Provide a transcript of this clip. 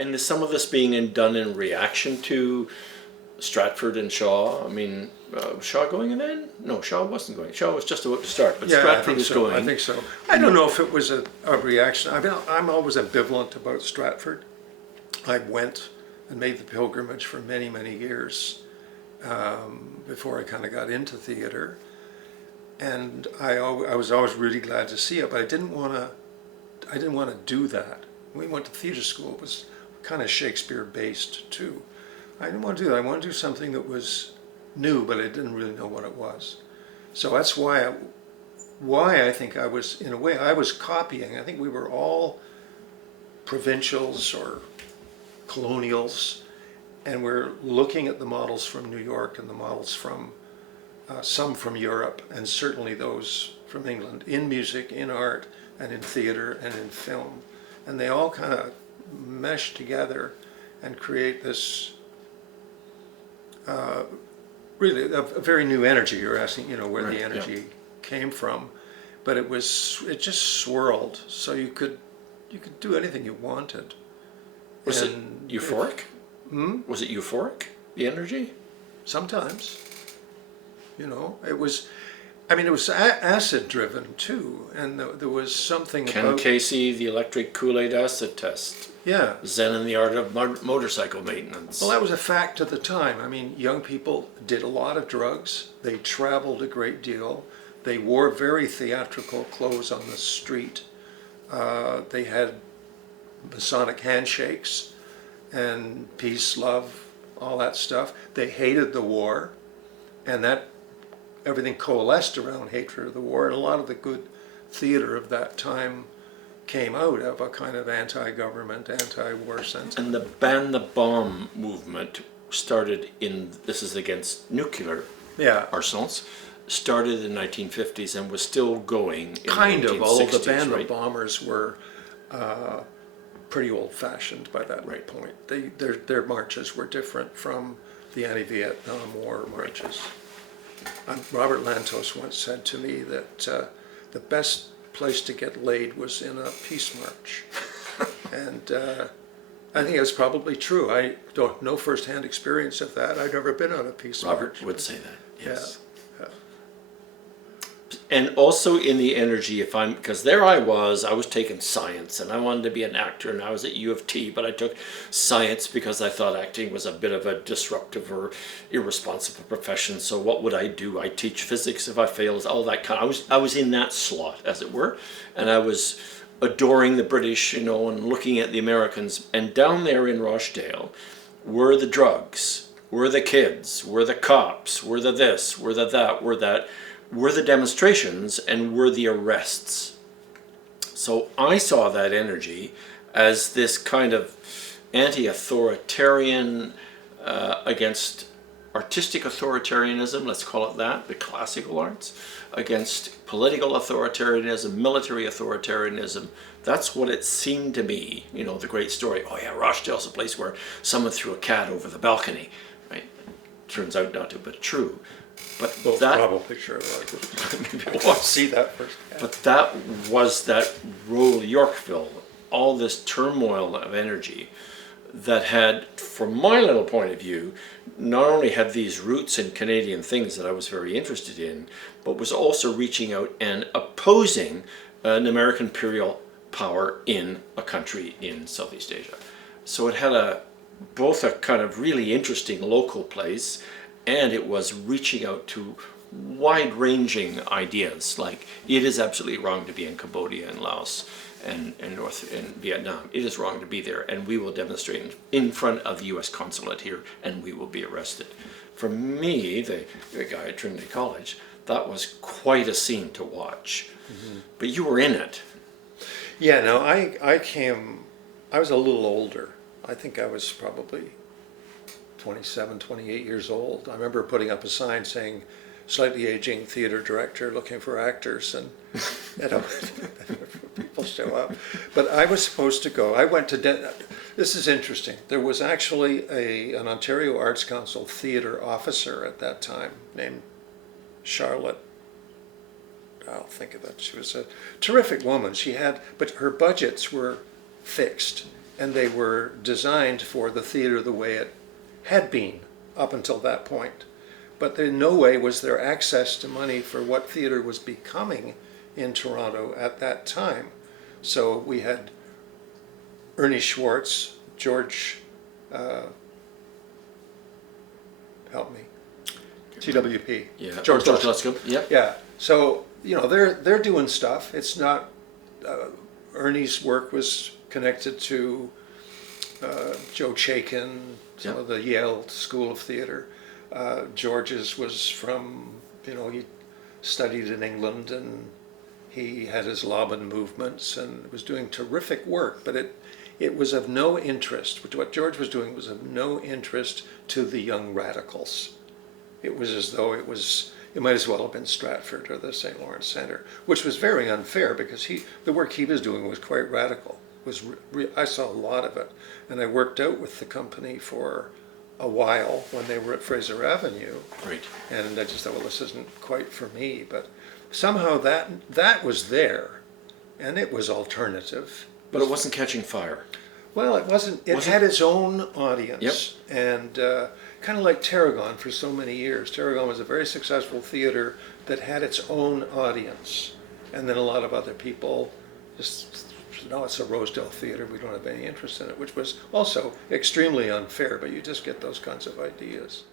And is some of this being done in reaction to Stratford and Shaw? I mean, Shaw going in then? No, Shaw wasn't going. Shaw was just about to start, but Yeah, Stratford was so. going. I think so. I don't know if it was a reaction. I mean, I'm always ambivalent about Stratford. I went and made the pilgrimage for many, many years before I kind of got into theater. And I was always really glad to see it, but I didn't want to do that. When we went to theater school, it was kind of Shakespeare based too. I didn't want to do that. I wanted to do something that was new, but I didn't really know what it was. So that's why I think I was, in a way, I was copying. I think we were all provincials or colonials, and we're looking at the models from New York and the models from some from Europe, and certainly those from England, in music, in art, and in theater, and in film. And they all kind of mesh together and create this really a very new energy. You're asking, where Right, the energy yeah. came from, but it just swirled, so you could do anything you wanted. Was it And euphoric? Was it euphoric, the energy? sometimes, it was. I mean, it was acid driven too, and there was something Ken about Casey, the electric Kool-Aid acid test. yeah. Zen and the art of motorcycle maintenance. Well, that was a fact at the time. I mean, young people did a lot of drugs. They traveled a great deal. They wore very theatrical clothes on the street. They had Masonic handshakes and peace, love, all that stuff. They hated the war, and that everything coalesced around hatred of the war. And a lot of the good theater of that time came out of a kind of anti-government, anti-war sentiment. And the ban the bomb movement started this is against nuclear Yeah, arsenals, started in the 1950s and was still going in kind the 1960s, of. Although the band right? of bombers were pretty old-fashioned by that Right. point. Their marches were different from the anti-Vietnam War marches. Robert Lantos once said to me that the best place to get laid was in a peace march. And I think that's probably true. I don't know firsthand experience of that. I've never been on a peace Robert march. would say that, yes. Yeah. And also in the energy, because there I was taking science and I wanted to be an actor, and I was at U of T, but I took science because I thought acting was a bit of a disruptive or irresponsible profession. So what would I do? I teach physics if I failed, all that kind of, I was in that slot, as it were, and I was adoring the British, and looking at the Americans. And down there in Rochdale were the drugs, were the kids, were the cops, were the this, were the that, were that, were the demonstrations, and were the arrests. So I saw that energy as this kind of anti-authoritarian against artistic authoritarianism, let's call it that, the classical arts, against political authoritarianism, military authoritarianism. That's what it seemed to me, the great story. Oh yeah, Rochdale's a place where someone threw a cat over the balcony, right? Turns out not to be true. But Well, that probably sure. maybe I it want to was. see that first. But that was that role, Yorkville, all this turmoil of energy that had, from my little point of view, not only had these roots in Canadian things that I was very interested in, but was also reaching out and opposing an American imperial power in a country in Southeast Asia. So it had both a kind of really interesting local place, and it was reaching out to wide-ranging ideas, like it is absolutely wrong to be in Cambodia and Laos and Vietnam. It is wrong to be there, and we will demonstrate in front of the U.S. consulate here, and we will be arrested. For me, the guy at Trinity College, that was quite a scene to watch. Mm-hmm. But you were in it. Yeah, no, I was a little older. I think I was probably 27, 28 years old. I remember putting up a sign saying, slightly aging theater director looking for actors, and people show up. But I was supposed to go. I went to, this is interesting. There was actually an Ontario Arts Council theater officer at that time named Charlotte. I'll think of that. She was a terrific woman. But her budgets were fixed. and they were designed for the theater the way it had been up until that point. But in no way was there access to money for what theater was becoming in Toronto at that time. So we had Ernie Schwartz, George, help me, TWP. Yeah, George Luscombe. Yeah. Yeah. So they're doing stuff. It's not. Ernie's work was connected to Joe Chaikin, some of the Yale School of Theater. George's was from, he studied in England and he had his Laban movements and was doing terrific work, but it was of no interest. What George was doing was of no interest to the young radicals. It was as though it might as well have been Stratford or the St. Lawrence Center, which was very unfair because the work he was doing was quite radical. I saw a lot of it, and I worked out with the company for a while when they were at Fraser Avenue. Right. And I just thought, well, this isn't quite for me, but somehow that was there, and it was alternative. But it wasn't catching fire. Well, it wasn't. It had its own audience, and kind of like Tarragon for so many years. Tarragon was a very successful theater that had its own audience, and then a lot of other people just, no, it's a Rosedale theater, we don't have any interest in it, which was also extremely unfair, but you just get those kinds of ideas.